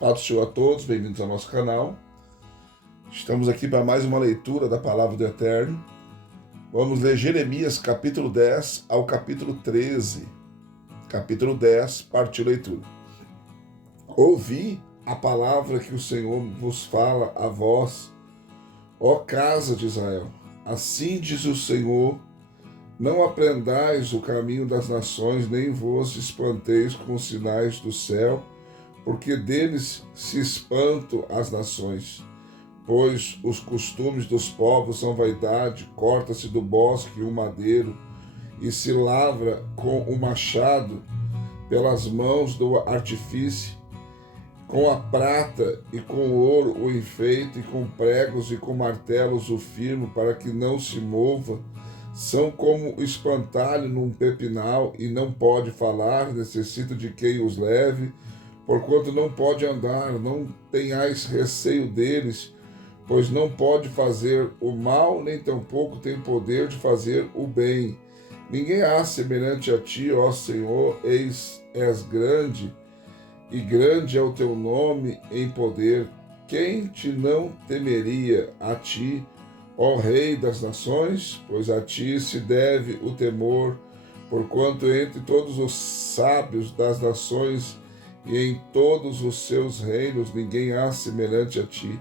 Paz do Senhor a todos, bem-vindos ao nosso canal. Estamos aqui para mais uma leitura da Palavra do Eterno. Vamos ler Jeremias capítulo 10 ao capítulo 13. Capítulo 10, parte leitura. Ouvi a palavra que o Senhor vos fala a vós, ó casa de Israel. Assim diz o Senhor: não aprendais o caminho das nações, nem vos espanteis com os sinais do céu, porque deles se espantam as nações. Pois os costumes dos povos são vaidade, corta-se do bosque o madeiro, e se lavra com o machado pelas mãos do artífice, com a prata e com o ouro o enfeite, e com pregos e com martelos o firmo, para que não se mova. São como o espantalho num pepinal, e não pode falar, necessita de quem os leve, porquanto não pode andar. Não tenhais receio deles, pois não pode fazer o mal, nem tampouco tem poder de fazer o bem. Ninguém há semelhante a ti, ó Senhor, és grande, e grande é o teu nome em poder. Quem te não temeria? A ti, ó Rei das nações? Pois a ti se deve o temor, porquanto entre todos os sábios das nações e em todos os seus reinos ninguém há semelhante a ti.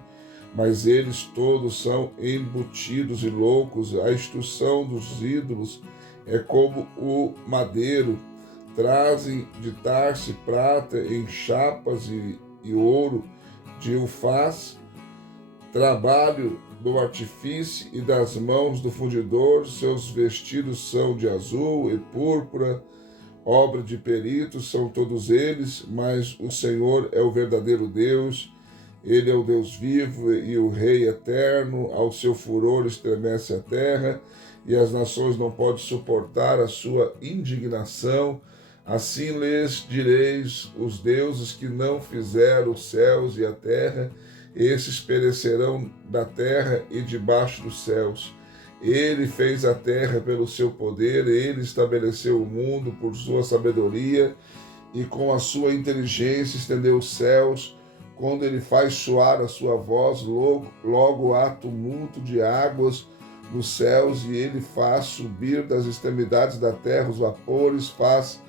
Mas eles todos são embutidos e loucos. A instrução dos ídolos é como o madeiro. Trazem de Tarse prata em chapas e ouro de Ufaz, trabalho do artífice e das mãos do fundidor. Seus vestidos são de azul e púrpura, obra de peritos são todos eles, mas o Senhor é o verdadeiro Deus. Ele é o Deus vivo e o Rei eterno. Ao seu furor estremece a terra, e as nações não podem suportar a sua indignação. Assim lhes direis: os deuses que não fizeram os céus e a terra, esses perecerão da terra e debaixo dos céus. Ele fez a terra pelo seu poder, ele estabeleceu o mundo por sua sabedoria, e com a sua inteligência estendeu os céus. Quando ele faz soar a sua voz, logo há tumulto de águas nos céus, e ele faz subir das extremidades da terra os vapores, faz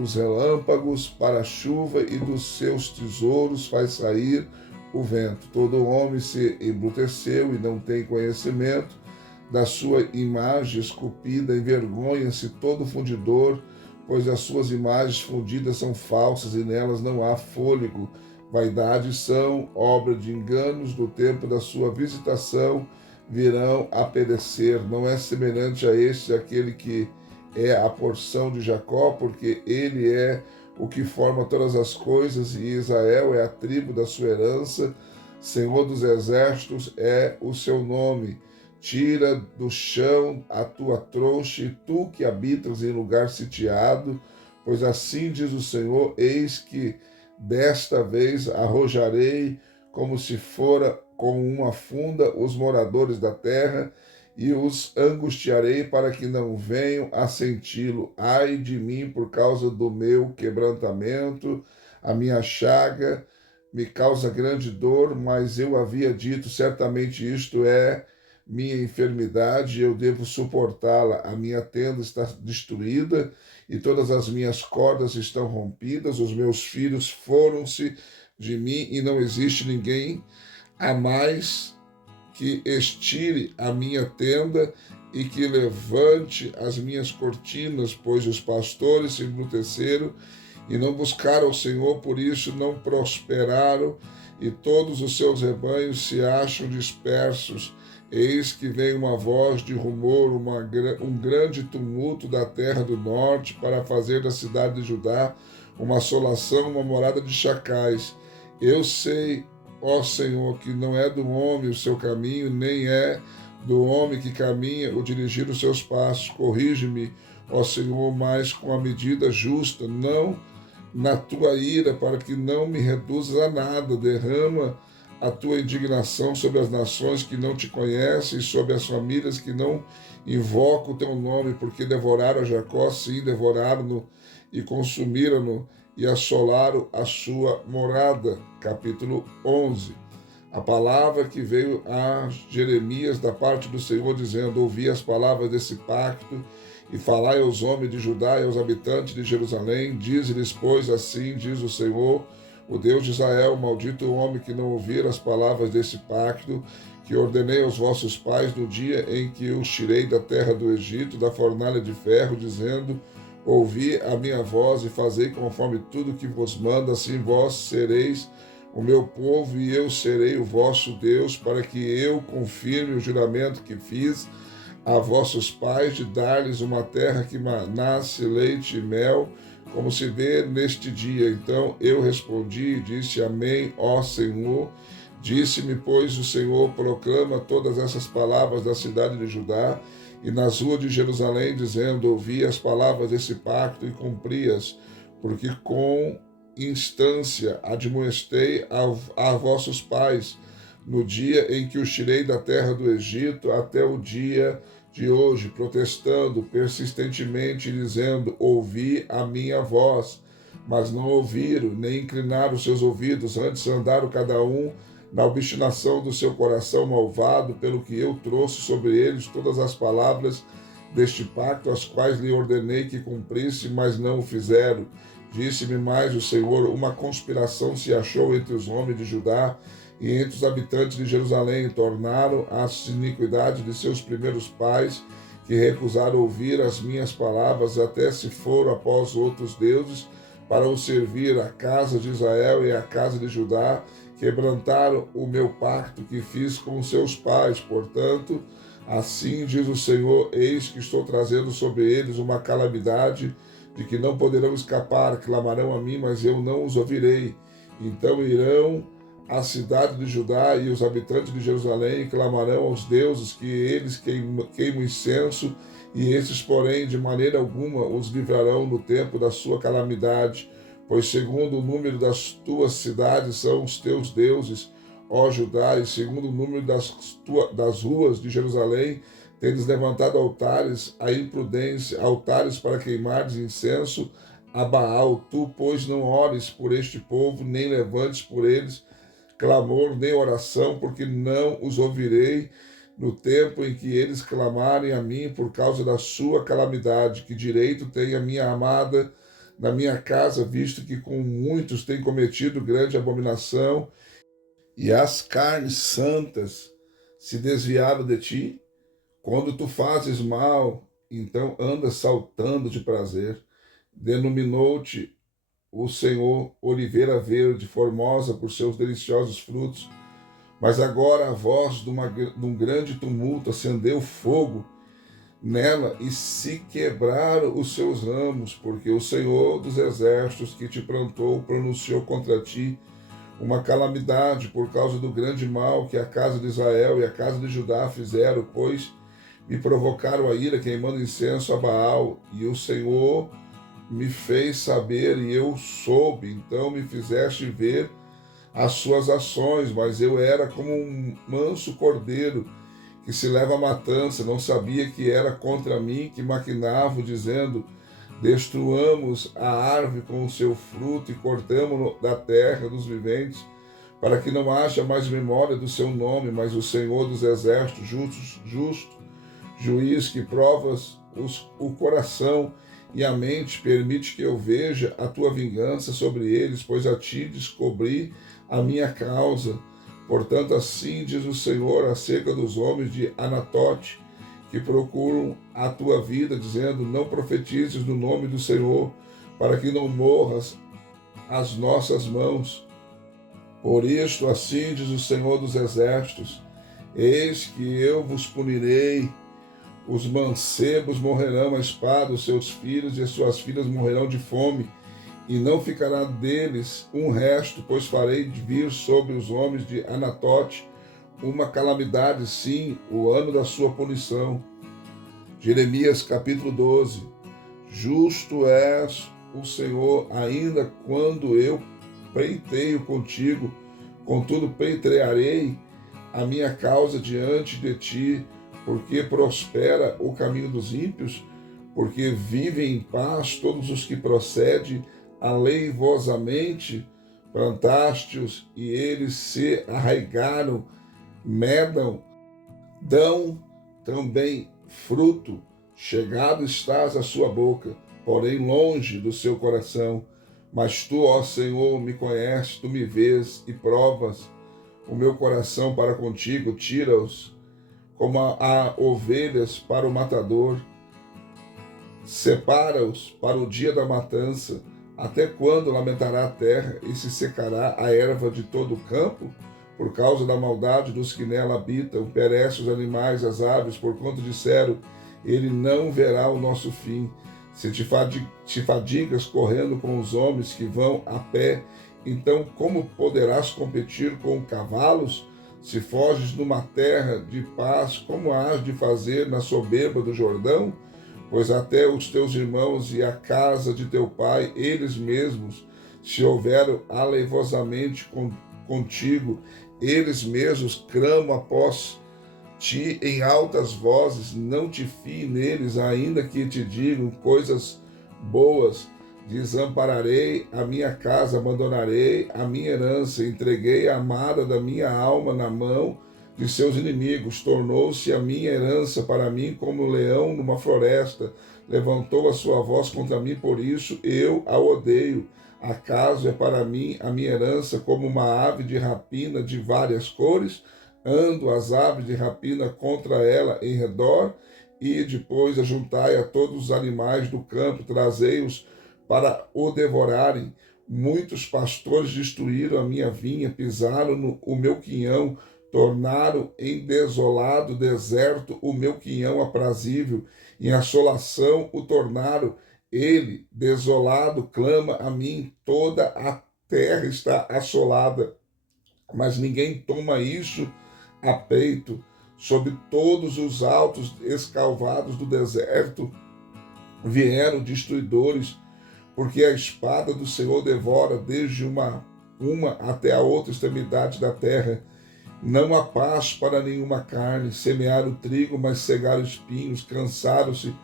os relâmpagos para a chuva, e dos seus tesouros faz sair o vento. Todo homem se embruteceu e não tem conhecimento. Da sua imagem esculpida envergonha-se todo fundidor, pois as suas imagens fundidas são falsas e nelas não há fôlego. Vaidades são obra de enganos. Do tempo da sua visitação virão a perecer. Não é semelhante a este aquele que é a porção de Jacó, porque ele é o que forma todas as coisas, e Israel é a tribo da sua herança. Senhor dos exércitos é o seu nome. Tira do chão a tua trouxa, e tu que habitas em lugar sitiado, pois assim diz o Senhor: eis que desta vez arrojarei como se fora com uma funda os moradores da terra, e os angustiarei para que não venham a senti-lo. Ai de mim por causa do meu quebrantamento, a minha chaga me causa grande dor, mas eu havia dito: certamente isto é minha enfermidade, eu devo suportá-la. A minha tenda está destruída e todas as minhas cordas estão rompidas. Os meus filhos foram-se de mim e não existe ninguém a mais que estire a minha tenda e que levante as minhas cortinas, pois os pastores se embruteceram e não buscaram o Senhor, por isso não prosperaram, e todos os seus rebanhos se acham dispersos. Eis que vem uma voz de rumor, um grande tumulto da terra do norte, para fazer da cidade de Judá uma assolação, uma morada de chacais. Eu sei, ó Senhor, que não é do homem o seu caminho, nem é do homem que caminha o dirigir os seus passos. Corrige-me, ó Senhor, mas com a medida justa, não na tua ira, para que não me reduzas a nada. Derrama a tua indignação sobre as nações que não te conhecem, e sobre as famílias que não invocam o teu nome, porque devoraram a Jacó, sim, devoraram-no e consumiram-no. e assolaram a sua morada. Capítulo 11. A palavra que veio a Jeremias da parte do Senhor, dizendo: ouvi as palavras desse pacto, e falai aos homens de Judá e aos habitantes de Jerusalém, dize-lhes, pois, assim diz o Senhor, o Deus de Israel: maldito o homem que não ouvir as palavras desse pacto, que ordenei aos vossos pais no dia em que os tirei da terra do Egito, da fornalha de ferro, dizendo: ouvi a minha voz e fazei conforme tudo que vos manda, assim vós sereis o meu povo e eu serei o vosso Deus, para que eu confirme o juramento que fiz a vossos pais de dar-lhes uma terra que nasce leite e mel, como se vê neste dia. Então eu respondi e disse: amém, ó Senhor. Disse-me, pois, o Senhor: proclama todas essas palavras da cidade de Judá e nas ruas de Jerusalém, dizendo: ouvi as palavras desse pacto e cumpri-as, porque com instância admoestei a vossos pais no dia em que os tirei da terra do Egito até o dia de hoje, protestando persistentemente, dizendo: ouvi a minha voz, mas não ouviram, nem inclinaram seus ouvidos, antes andaram cada um na obstinação do seu coração malvado, pelo que eu trouxe sobre eles todas as palavras deste pacto, as quais lhe ordenei que cumprisse, mas não o fizeram. Disse-me mais o Senhor: uma conspiração se achou entre os homens de Judá e entre os habitantes de Jerusalém. Tornaram a iniquidade de seus primeiros pais, que recusaram ouvir as minhas palavras, até se foram após outros deuses, para os servir. A casa de Israel e a casa de Judá quebrantaram o meu pacto que fiz com seus pais. Portanto, assim diz o Senhor: eis que estou trazendo sobre eles uma calamidade de que não poderão escapar. Clamarão a mim, mas eu não os ouvirei. Então irão a cidade de Judá e os habitantes de Jerusalém, e clamarão aos deuses, que eles queimam incenso, e esses, porém, de maneira alguma os livrarão no tempo da sua calamidade, pois segundo o número das tuas cidades são os teus deuses, ó Judá, e segundo o número das ruas de Jerusalém tendes levantado altares à imprudência, altares para queimares incenso a Baal. Tu, pois, não ores por este povo, nem levantes por eles clamor, nem oração, porque não os ouvirei no tempo em que eles clamarem a mim por causa da sua calamidade. Que direito tem a minha amada na minha casa, visto que com muitos tem cometido grande abominação, e as carnes santas se desviaram de ti? Quando tu fazes mal, então andas saltando de prazer. Denominou-te o Senhor oliveira verde, formosa por seus deliciosos frutos. Mas agora a voz de um grande tumulto acendeu fogo nela, e se quebraram os seus ramos, porque o Senhor dos exércitos que te plantou pronunciou contra ti uma calamidade por causa do grande mal que a casa de Israel e a casa de Judá fizeram, pois me provocaram a ira queimando incenso a Baal, e o Senhor me fez saber e eu soube. Então me fizeste ver as suas ações, mas eu era como um manso cordeiro que se leva à matança. Não sabia que era contra mim que maquinavam, dizendo: destruamos a árvore com o seu fruto e cortamo-no da terra dos viventes, para que não haja mais memória do seu nome. Mas o Senhor dos exércitos, justo juiz, que provas o coração e a mente, permite que eu veja a tua vingança sobre eles, pois a ti descobri a minha causa. Portanto, assim diz o Senhor acerca dos homens de Anatote, que procuram a tua vida, dizendo: não profetizes no nome do Senhor, para que não morras às nossas mãos. Por isto, assim diz o Senhor dos exércitos: eis que eu vos punirei. Os mancebos morrerão à espada, os seus filhos e as suas filhas morrerão de fome, e não ficará deles um resto, pois farei vir sobre os homens de Anatote uma calamidade, sim, o ano da sua punição. Jeremias capítulo 12. Justo és o Senhor, ainda quando eu pleiteio contigo, contudo pleitearei a minha causa diante de ti, porque prospera o caminho dos ímpios, porque vivem em paz todos os que procedem aleivosamente plantaste-os, e eles se arraigaram, medam, dão também fruto. Chegado estás à sua boca, porém longe do seu coração. Mas tu, ó Senhor, me conheces, tu me vês e provas o meu coração para contigo. Tira-os como a ovelhas para o matador, separa-os para o dia da matança. Até quando lamentará a terra e se secará a erva de todo o campo? Por causa da maldade dos que nela habitam, perecem os animais, as aves, porquanto disseram, ele não verá o nosso fim. Se te fadigas correndo com os homens que vão a pé, então como poderás competir com cavalos? Se foges numa terra de paz, como hás de fazer na soberba do Jordão? Pois até os teus irmãos e a casa de teu pai, eles mesmos, se houveram aleivosamente contigo, eles mesmos clamam após ti em altas vozes. Não te fie neles, ainda que te digam coisas boas. Desampararei a minha casa, abandonarei a minha herança, entreguei a amada da minha alma na mão de seus inimigos. Tornou-se a minha herança para mim como um leão numa floresta. Levantou a sua voz contra mim, por isso eu a odeio. Acaso é para mim a minha herança como uma ave de rapina de várias cores? Ando as aves de rapina contra ela em redor, e depois ajuntai a todos os animais do campo, trazei-os para o devorarem. Muitos pastores destruíram a minha vinha, pisaram o meu quinhão, tornaram em desolado deserto o meu quinhão aprazível, em assolação o tornaram. Ele, desolado, clama a mim, toda a terra está assolada, mas ninguém toma isso a peito. Sob todos os altos escalvados do deserto vieram destruidores, porque a espada do Senhor devora desde uma até a outra extremidade da terra. Não há paz para nenhuma carne. Semearam o trigo, mas cegaram espinhos. Cansaram-se,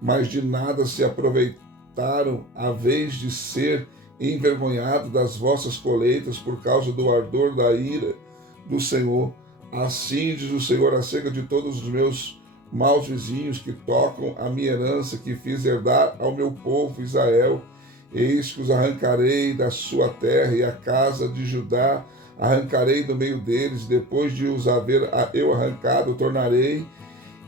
mas de nada se aproveitaram, a vez de ser envergonhado das vossas colheitas por causa do ardor da ira do Senhor. Assim diz o Senhor acerca de todos os meus maus vizinhos que tocam a minha herança, que fiz herdar ao meu povo Israel. Eis que os arrancarei da sua terra, e a casa de Judá arrancarei do meio deles. Depois de os haver eu arrancado, tornarei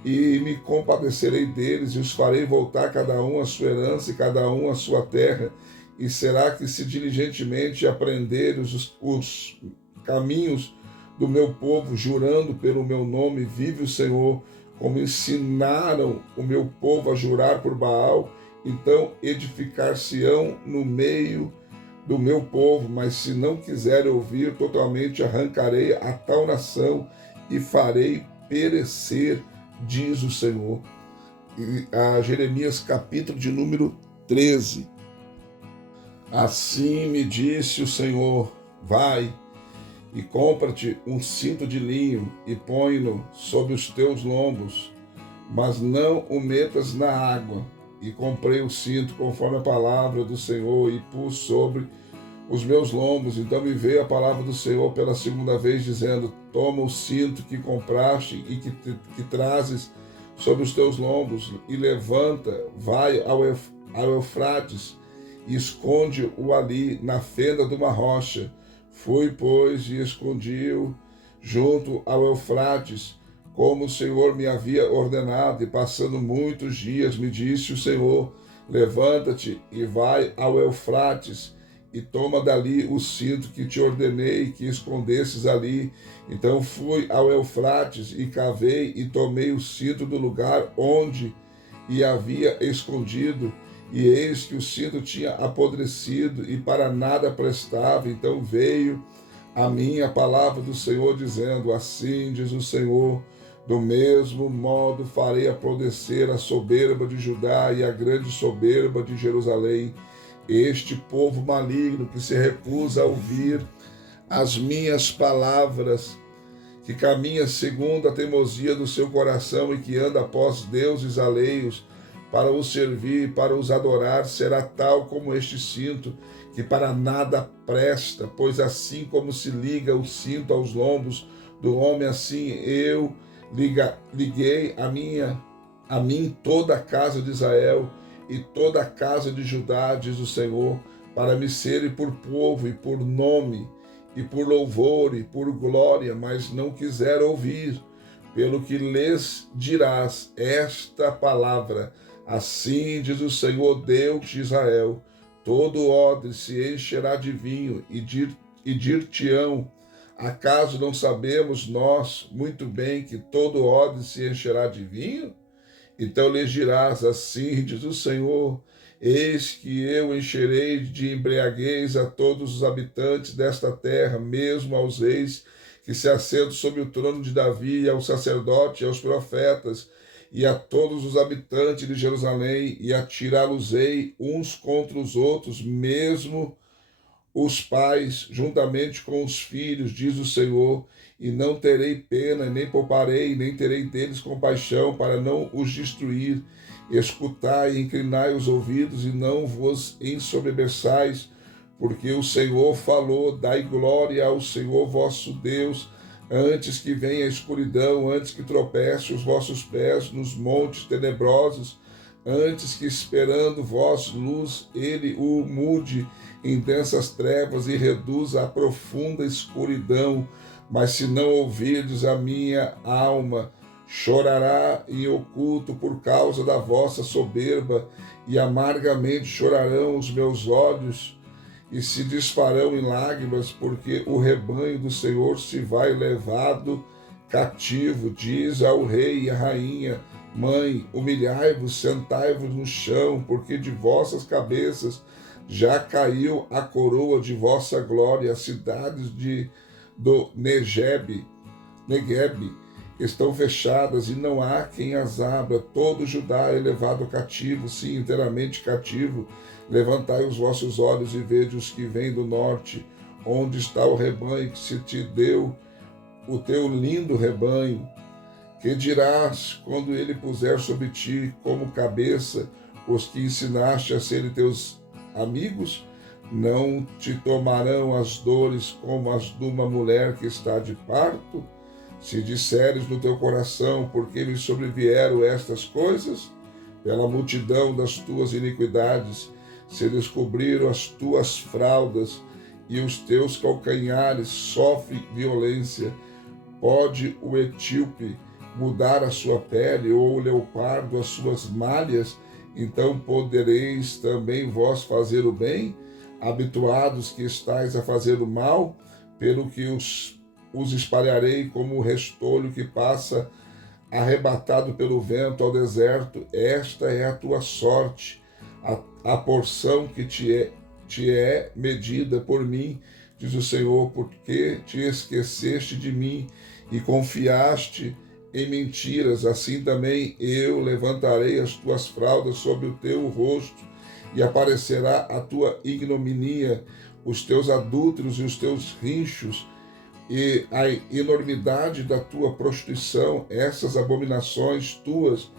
e me compadecerei deles, e os farei voltar cada um à sua herança e cada um à sua terra. E será que, se diligentemente aprenderem os caminhos do meu povo, jurando pelo meu nome, vive o Senhor, como ensinaram o meu povo a jurar por Baal, então edificar-se-ão no meio do meu povo. Mas se não quiserem ouvir, totalmente arrancarei a tal nação e farei perecer, diz o Senhor. E a Jeremias, capítulo de número 13. Assim me disse o Senhor, vai e compra-te um cinto de linho e põe-no sobre os teus lombos, mas não o metas na água. E comprei o cinto conforme a palavra do Senhor e pus sobre os meus lombos. Então me veio a palavra do Senhor pela segunda vez, dizendo, toma o cinto que compraste e que trazes sobre os teus lombos, e levanta, vai ao Eufrates, e esconde-o ali na fenda de uma rocha. Fui, pois, e escondi-o junto ao Eufrates, como o Senhor me havia ordenado, e passando muitos dias me disse o Senhor, levanta-te e vai ao Eufrates, e toma dali o cinto que te ordenei que escondesses ali. Então fui ao Eufrates e cavei e tomei o cinto do lugar onde e havia escondido, e eis que o cinto tinha apodrecido e para nada prestava. Então veio a mim a palavra do Senhor, dizendo, assim diz o Senhor, do mesmo modo farei apodrecer a soberba de Judá e a grande soberba de Jerusalém. Este povo maligno que se recusa a ouvir as minhas palavras, que caminha segundo a teimosia do seu coração e que anda após deuses alheios, para os servir, para os adorar, será tal como este cinto, que para nada presta, pois assim como se liga o cinto aos lombos do homem, assim eu liguei a mim toda a casa de Israel e toda a casa de Judá, diz o Senhor, para me serem por povo e por nome, e por louvor e por glória, mas não quiseram ouvir. Pelo que lhes dirás esta palavra: assim diz o Senhor Deus de Israel, todo odre se encherá de vinho, e dir-te-ão: acaso não sabemos nós muito bem que todo odre se encherá de vinho? Então lhes dirás: assim diz o Senhor, eis que eu encherei de embriaguez a todos os habitantes desta terra, mesmo aos reis que se assentam sobre o trono de Davi, e aos sacerdotes, e aos profetas, e a todos os habitantes de Jerusalém, e atirá-los-ei uns contra os outros, mesmo os pais, juntamente com os filhos, diz o Senhor, e não terei pena, nem pouparei, nem terei deles compaixão, para não os destruir. Escutai e inclinai os ouvidos, e não vos ensoberbeçais, porque o Senhor falou: dai glória ao Senhor vosso Deus, antes que venha a escuridão, antes que tropece os vossos pés nos montes tenebrosos, antes que esperando vós luz, ele o mude em densas trevas e reduza a profunda escuridão. Mas se não ouvirdes, a minha alma chorará em oculto por causa da vossa soberba, e amargamente chorarão os meus olhos, e se desfarão em lágrimas, porque o rebanho do Senhor se vai levado cativo. Diz ao rei e à rainha: mãe, humilhai-vos, sentai-vos no chão, porque de vossas cabeças já caiu a coroa de vossa glória. As cidades do Negueb estão fechadas, e não há quem as abra. Todo Judá é levado cativo, sim, inteiramente cativo. Levantai os vossos olhos e vede os que vêm do norte. Onde está o rebanho que se te deu, o teu lindo rebanho? Que dirás quando ele puser sobre ti como cabeça os que ensinaste a serem teus amigos? Não te tomarão as dores como as de uma mulher que está de parto? Se disseres no teu coração: por que me sobrevieram estas coisas? Pela multidão das tuas iniquidades se descobriram as tuas fraldas, e os teus calcanhares sofrem violência. Pode o etíope mudar a sua pele, ou o leopardo as suas malhas? Então podereis também vós fazer o bem, habituados que estáis a fazer o mal, pelo que os espalharei como o restolho que passa arrebatado pelo vento ao deserto. Esta é a tua sorte, a porção que te é medida por mim, diz o Senhor, porque te esqueceste de mim e confiaste em mentiras. Assim também eu levantarei as tuas fraldas sobre o teu rosto, e aparecerá a tua ignominia, os teus adúlteros e os teus rinchos, e a enormidade da tua prostituição, essas abominações tuas,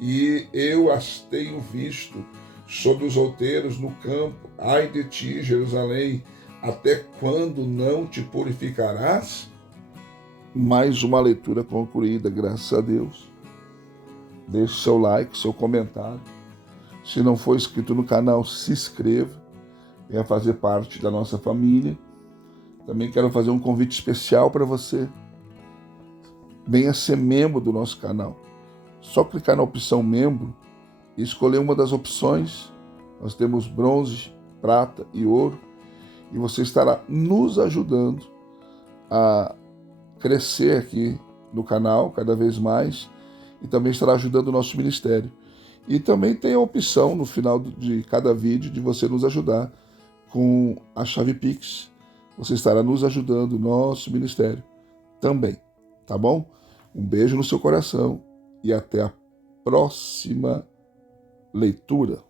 e eu as tenho visto sobre os outeiros no campo. Ai de ti, Jerusalém, até quando não te purificarás? Mais uma leitura concluída, graças a Deus. Deixe seu like, seu comentário. Se não for inscrito no canal, se inscreva. Venha fazer parte da nossa família. Também quero fazer um convite especial para você. Venha ser membro do nosso canal. Só clicar na opção membro e escolher uma das opções. Nós temos bronze, prata e ouro. E você estará nos ajudando a crescer aqui no canal cada vez mais. E também estará ajudando o nosso ministério. E também tem a opção no final de cada vídeo de você nos ajudar com a chave Pix. Você estará nos ajudando, nosso ministério também, tá bom? Um beijo no seu coração e até a próxima leitura.